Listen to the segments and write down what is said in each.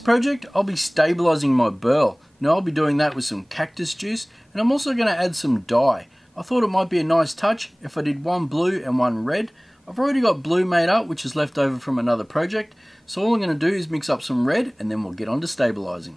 project, I'll be stabilising my burl. Now I'll be doing that with some cactus juice, and I'm also going to add some dye. I thought it might be a nice touch if I did one blue and one red. I've already got blue made up, which is left over from another project, so all I'm going to do is mix up some red and then we'll get on to stabilising.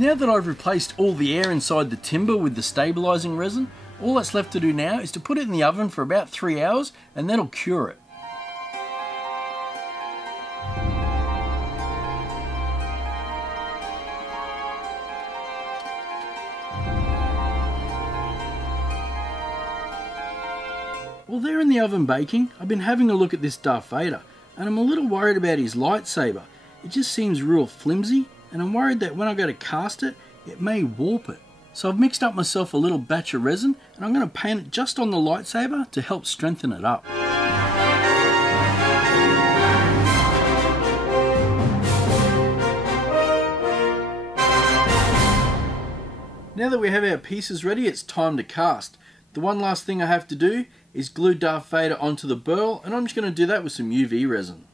Now that I've replaced all the air inside the timber with the stabilising resin, all that's left to do now is to put it in the oven for about 3 hours and that'll cure it. While they're in the oven baking, I've been having a look at this Darth Vader and I'm a little worried about his lightsaber. It just seems real flimsy, and I'm worried that when I go to cast it, it may warp it. So I've mixed up myself a little batch of resin and I'm going to paint it just on the lightsaber to help strengthen it up. Now that we have our pieces ready, it's time to cast. The one last thing I have to do is glue Darth Vader onto the burl, and I'm just going to do that with some UV resin.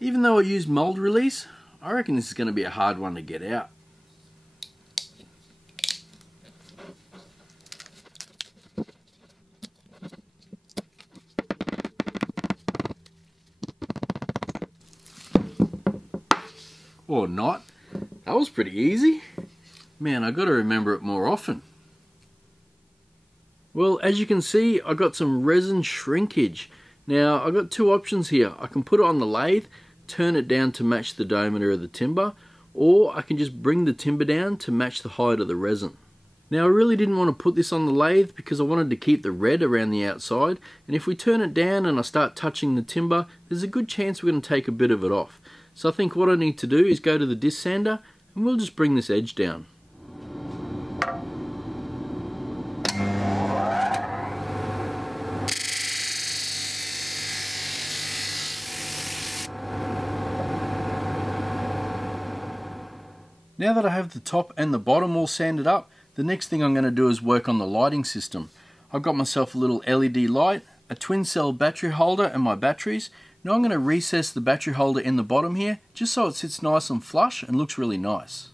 Even though I used mold release, I reckon this is going to be a hard one to get out. Or not. That was pretty easy. Man, I gotta remember it more often. Well, as you can see, I got some resin shrinkage. Now, I got two options here. I can put it on the lathe, turn it down to match the diameter of the timber, or I can just bring the timber down to match the height of the resin. Now, I really didn't want to put this on the lathe because I wanted to keep the red around the outside, and if we turn it down and I start touching the timber, there's a good chance we're going to take a bit of it off. So I think what I need to do is go to the disc sander and we'll just bring this edge down. Now that I have the top and the bottom all sanded up, the next thing I'm going to do is work on the lighting system. I've got myself a little LED light, a twin cell battery holder and my batteries. Now I'm going to recess the battery holder in the bottom here, just so it sits nice and flush and looks really nice.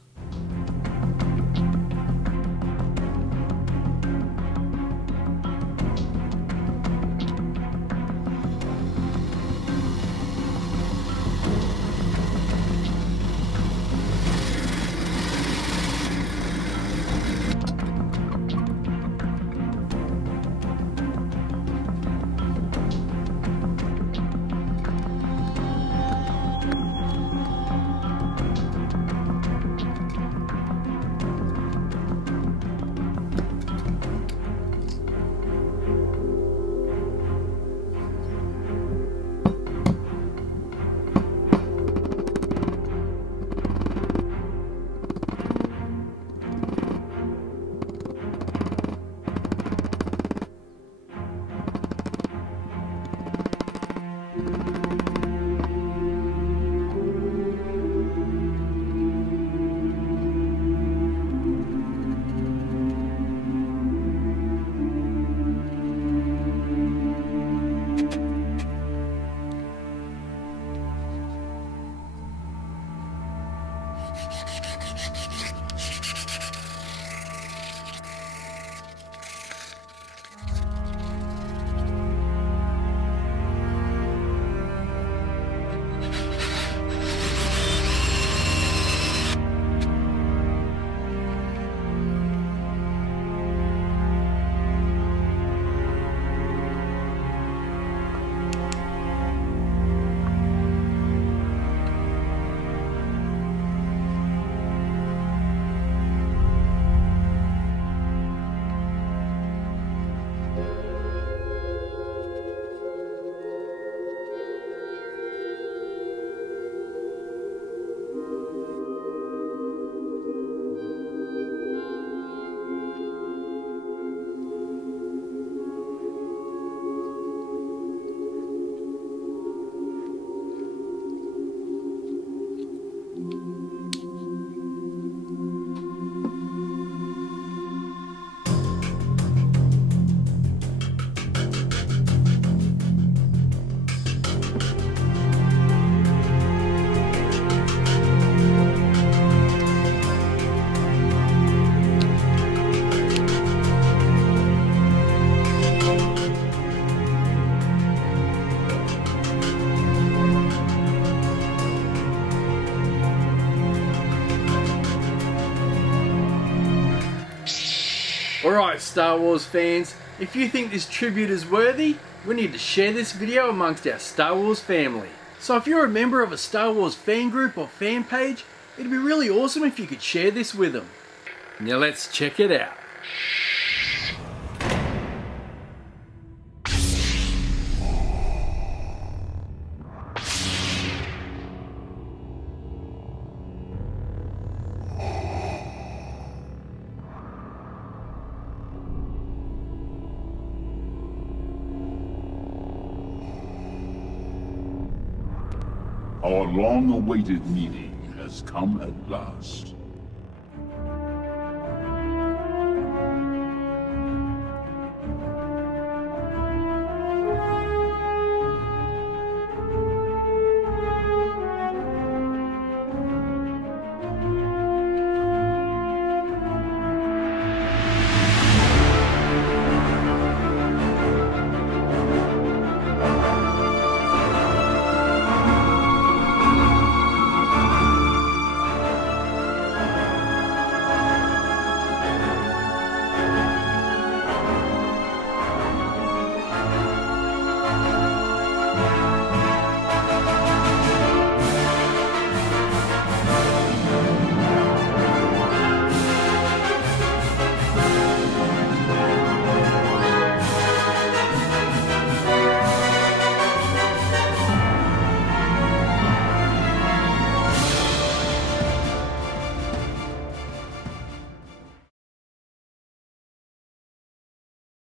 Alright Star Wars fans, if you think this tribute is worthy, we need to share this video amongst our Star Wars family. So if you're a member of a Star Wars fan group or fan page, it'd be really awesome if you could share this with them. Now let's check it out. Our long-awaited meeting has come at last.